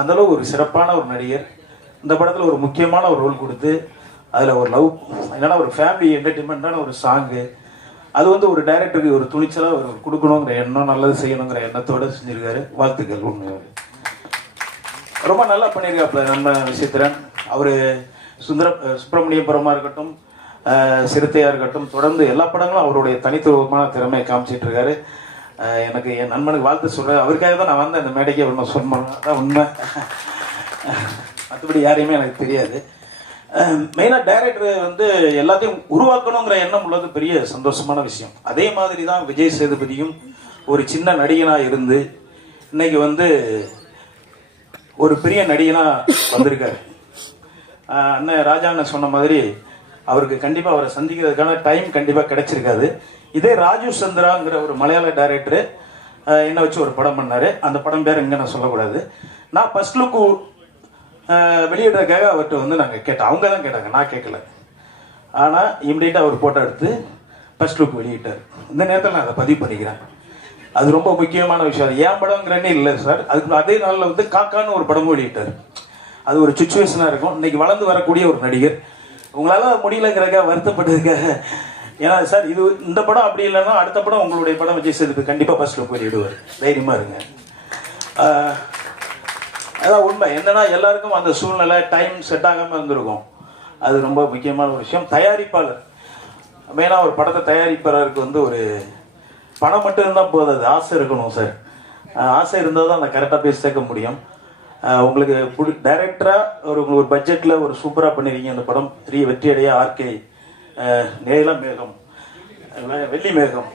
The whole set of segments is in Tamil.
அந்தளவு ஒரு சிறப்பான ஒரு நடிகர். இந்த படத்தில் ஒரு முக்கியமான ஒரு ரோல் கொடுத்து அதில் ஒரு லவ் என்னன்னா ஒரு ஃபேமிலி என்டர்டெயின்மெண்ட்டான ஒரு சாங்கு அது வந்து ஒரு டைரக்டருக்கு ஒரு துணிச்சலாக ஒரு கொடுக்கணுங்கிற எண்ணம் நல்லது செய்யணுங்கிற எண்ணத்தோடு செஞ்சுருக்காரு. வாழ்த்துக்கள் உண்மையாக ரொம்ப நல்லா பண்ணியிருக்காப்புல நம்ம விசித்திரன். அவர் சுந்தர சுப்பிரமணியபுரமாக இருக்கட்டும் சிறுத்தையாக இருக்கட்டும் தொடர்ந்து எல்லா படங்களும் அவருடைய தனித்துவமான திறமையை காமிச்சிட்ருக்காரு எனக்கு என் நண்பனுக்கு வாழ்த்து சொல்கிறேன் அவருக்காக தான் நான் வந்தேன் இந்த மேடைக்கு. ஒன்று சொன்னேன் அதான் உண்மை. மற்றபடி யாரையுமே எனக்கு தெரியாது. மெயினாக டைரக்டர் வந்து எல்லாத்தையும் உருவாக்கணுங்கிற எண்ணம் உள்ளது பெரிய சந்தோஷமான விஷயம். அதே மாதிரி தான் விஜய் சேதுபதியும் ஒரு சின்ன நடிகனாக இருந்து இன்னைக்கு வந்து ஒரு பெரிய நடிகனாக வந்திருக்காரு. அண்ணன் ராஜா அண்ணன் சொன்ன மாதிரி அவருக்கு கண்டிப்பாக அவரை சந்திக்கிறதுக்கான டைம் கண்டிப்பாக கிடைச்சிருக்காது. இதே ராஜீவ் சந்திராங்கிற ஒரு மலையாள டைரக்டர் என்னை வச்சு ஒரு படம் பண்ணாரு. அந்த படம் பேர் எங்க நான் சொல்லக்கூடாது. நான் ஃபர்ஸ்ட் லுக்கு வெளியிடுறதுக்காக அவர்கிட்ட வந்து நாங்கள் கேட்டோம். அவங்க தான் கேட்டாங்க. நான் கேட்கல. ஆனால் இம்மிடியட்டாக அவர் போட்டோ எடுத்து ஃபர்ஸ்ட் லுக் வெளியிட்டார். இந்த நேரத்தில் நான் அதை பதிவு பண்ணிக்கிறேன். அது ரொம்ப முக்கியமான விஷயம். அது ஏன் படம்ங்கிறனே இல்லை சார். அதுக்கு அதே நாளில் வந்து காக்கான்னு ஒரு படமும் வெளியிட்டார். அது ஒரு சுச்சுவேஷனாக இருக்கும். இன்னைக்கு வளர்ந்து வரக்கூடிய ஒரு நடிகர். உங்களால் முடியலங்கிறக்க வருத்தப்பட்டதுக்காக ஏன்னா சார் இது இந்த படம் அப்படி இல்லைன்னா அடுத்த படம் உங்களுடைய படம் விஜய் சேதுக்கு கண்டிப்பாக ஃபர்ஸ்ட் லுக் வெளியிடுவார் தைரியமாக இருங்க. அதான் உண்மை. என்னன்னா எல்லாருக்கும் அந்த சூழ்நிலை டைம் செட் ஆகாமல் இருந்திருக்கும். அது ரொம்ப முக்கியமான ஒரு விஷயம். தயாரிப்பாளர். மெயினாக ஒரு படத்தை தயாரிப்பாளருக்கு வந்து ஒரு பணம் மட்டும் இருந்தால் போதாது ஆசை இருக்கணும் சார். ஆசை இருந்தால் தான் அந்த கரெக்டாக போய் சேர்க்க முடியும். உங்களுக்கு டைரக்டராக ஒரு உங்களுக்கு ஒரு பட்ஜெட்டில் ஒரு சூப்பராக பண்ணிருக்கீங்க. அந்த படம் த்ரீ வெற்றியடைய ஆர்கே நேல மேகம். வெள்ளி மேகம்.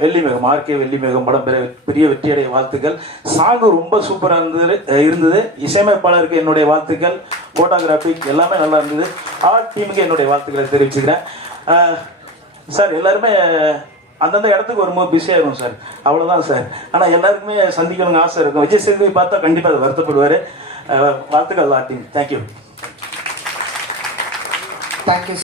வெள்ளி மேகம். ஆர்கே வெள்ளி மேகம். படம் பெரிய பெரிய வெற்றியடைய வாழ்த்துக்கள். சாங்கு ரொம்ப சூப்பராக இருந்தது இருந்தது. இசையமைப்பாளருக்கு என்னுடைய வாழ்த்துக்கள். ஃபோட்டோகிராஃபிக் எல்லாமே நல்லா இருந்தது. ஆர்ட் டீமுக்கு என்னுடைய வாழ்த்துக்களை தெரிவிச்சுக்கிறேன். சார் எல்லாருமே அந்தந்த இடத்துக்கு வரும்போது பிஸியாக இருக்கும் சார் அவ்வளோதான் சார் ஆனால் எல்லாருக்குமே சந்திக்கணுங்க ஆசை இருக்கும். விஜய் சேதுபதி பார்த்தா கண்டிப்பாக அது வருத்தப்படுவார். வாழ்த்துக்கள் ஆர்ட் டீம் தேங்க்யூ தேங்க்யூ